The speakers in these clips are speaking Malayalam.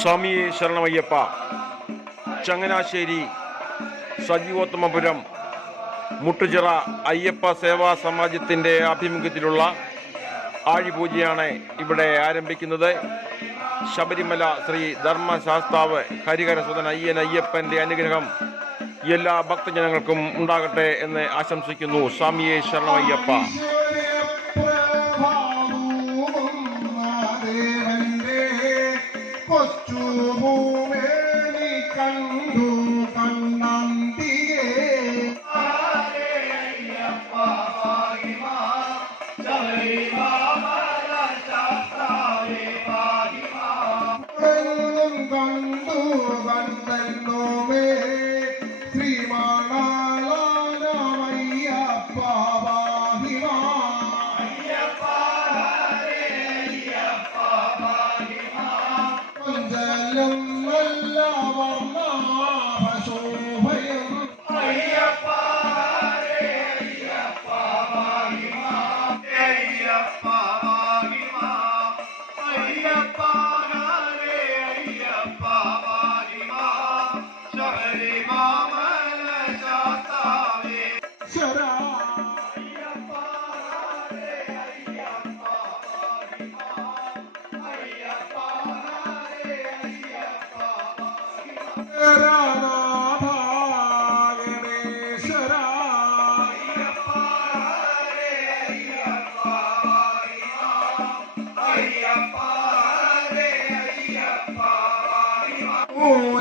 സ്വാമിയെ ശരണമയ്യപ്പ ചങ്ങനാശ്ശേരി സജീവോത്തമപുരം മുട്ടുചിറ അയ്യപ്പ സേവാ സമാജത്തിന്റെ ആഭിമുഖ്യത്തിലുള്ള ആഴിപൂജയാണ് ഇവിടെ ആരംഭിക്കുന്നത്. ശബരിമല ശ്രീ ധർമ്മശാസ്താവ് ഹരിഹരസുതൻ അയ്യൻ അയ്യപ്പന്റെ അനുഗ്രഹം എല്ലാ ഭക്തജനങ്ങൾക്കും ഉണ്ടാകട്ടെ എന്ന് ആശംസിക്കുന്നു സ്വാമിയെ ശരണമയ്യപ്പ. muito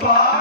Bye.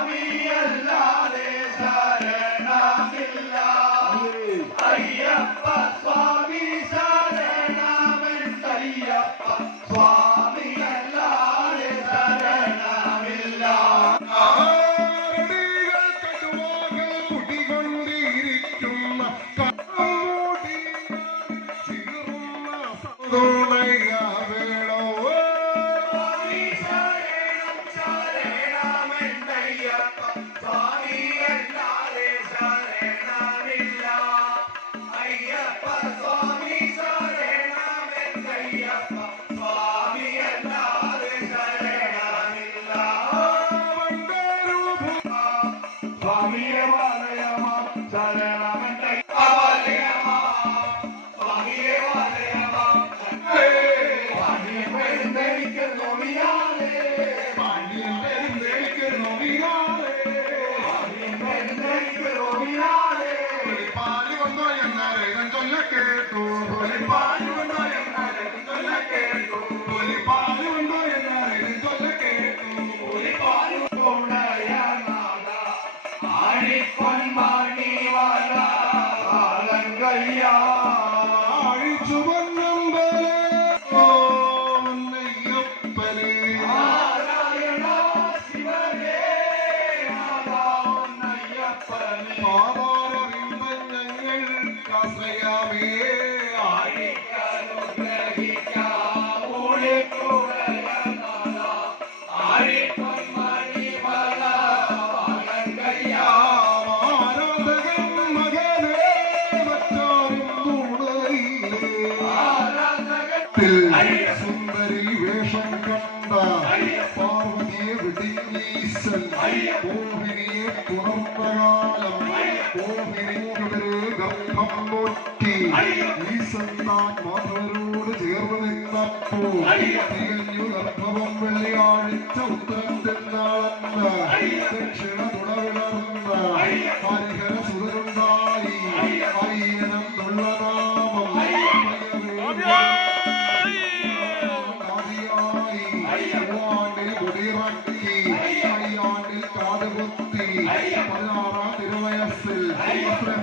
I'm ഗർഭം ഈ സന്താൻ താൻ മാധവരോട് ചേർന്ന് നിന്നപ്പോ തികഞ്ഞു ഗർഭവം വെള്ളിയാഴ്ച ഉത്തരം തിന്നാളെന്ന് ദക്ഷിണ തുടവിളർന്ന് ഹരിഹര സുതരുണ്ടായി അയ്യനം തുള്ളനാമം ആദിയായി. കൊടിയിറക്കി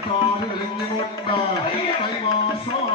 カーフェはソ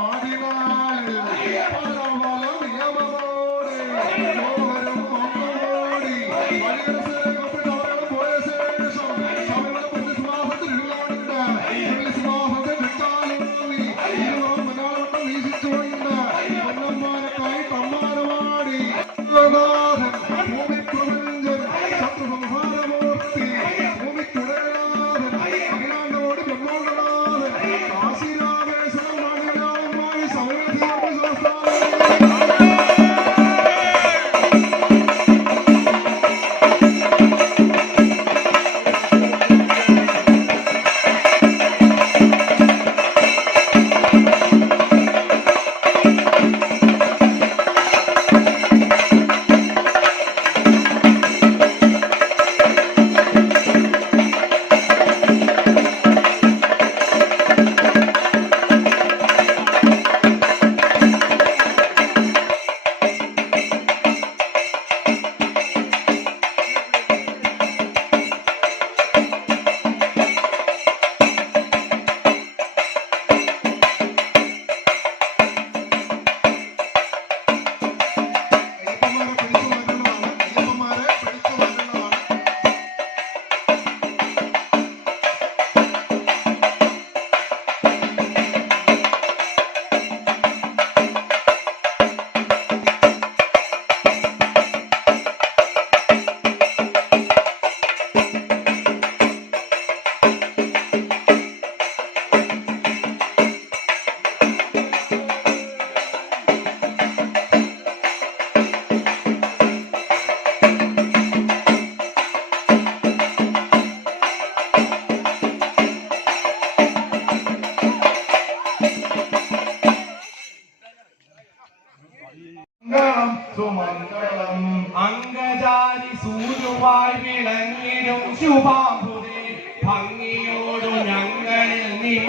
ശുഭാംബുദേ ഭംഗിയോടു ഞങ്ങളിൽ നീ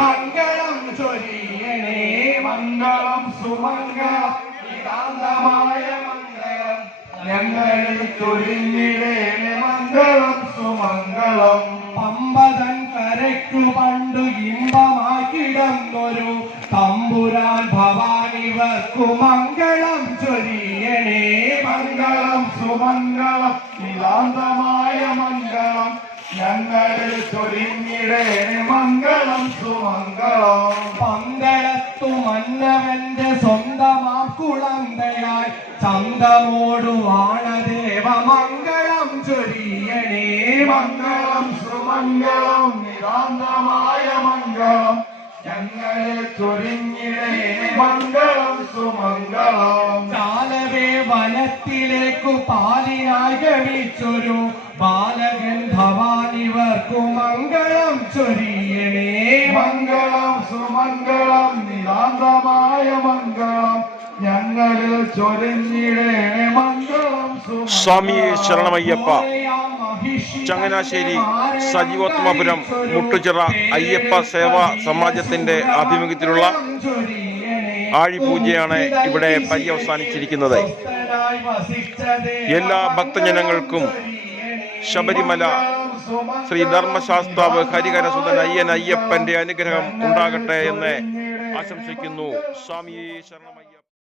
ചൊരിയണേ. മംഗളം സുമംഗളം നിതാന്തമായ മംഗളം. ഞങ്ങളിൽ ചൊരിഞ്ഞിടേണേ. മംഗളം സുമംഗളം. പമ്പതൻ കരയ്ക്കു പണ്ടു ഇമ്പമാക്കിടന്നൊരു തമ്പുരാൻ ഭവാനിവർക്കു മംഗളം ചൊരിയണേ. മംഗളം സുമംഗളം നിതാന്തമായ മംഗളം. ഞങ്ങളിൽ ചൊരിഞ്ഞിടേണേ മംഗളം സുമംഗളം. പന്തളത്തു മന്നവന്റെ സ്വന്തമായ ചന്തമാം കുളന്തയായി മംഗളം ചൊരിയണേ. മംഗളം സുമംഗളം നിരാന്തമായ മംഗളം. ഞങ്ങളിൽ ചൊരിഞ്ഞിടേ മംഗളം സുമംഗളം. ചാലവേ വനത്തിലേക്കു പാലിനായി ഗമിച്ചൊരു ബാലകൻ ഭവാനിവർക്കു മംഗളം ചൊരിയണേ. മംഗളം സുമംഗളം നിരാന്തമായ മംഗളം. ഞങ്ങളിൽ ചൊരിഞ്ഞിടേ മംഗളം സുമംഗളം. സ്വാമിയെ ശരണമയ്യപ്പ. ചങ്ങനാശ്ശേരി സജീവോത്തമപുരം മുട്ടുചിറ അയ്യപ്പ സേവാ സമാജത്തിന്റെ ആഭിമുഖ്യത്തിലുള്ള ആഴിപൂജയാണ് ഇവിടെ പര്യവസാനിച്ചിരിക്കുന്നത് എല്ലാ ഭക്തജനങ്ങൾക്കും ശബരിമല ശ്രീ ധർമ്മശാസ്താവ് ഹരിഹരസുതൻ അയ്യൻ അയ്യപ്പന്റെ അനുഗ്രഹം ഉണ്ടാകട്ടെ എന്ന് ആശംസിക്കുന്നു. സ്വാമിയെ ശരണമയ്യ.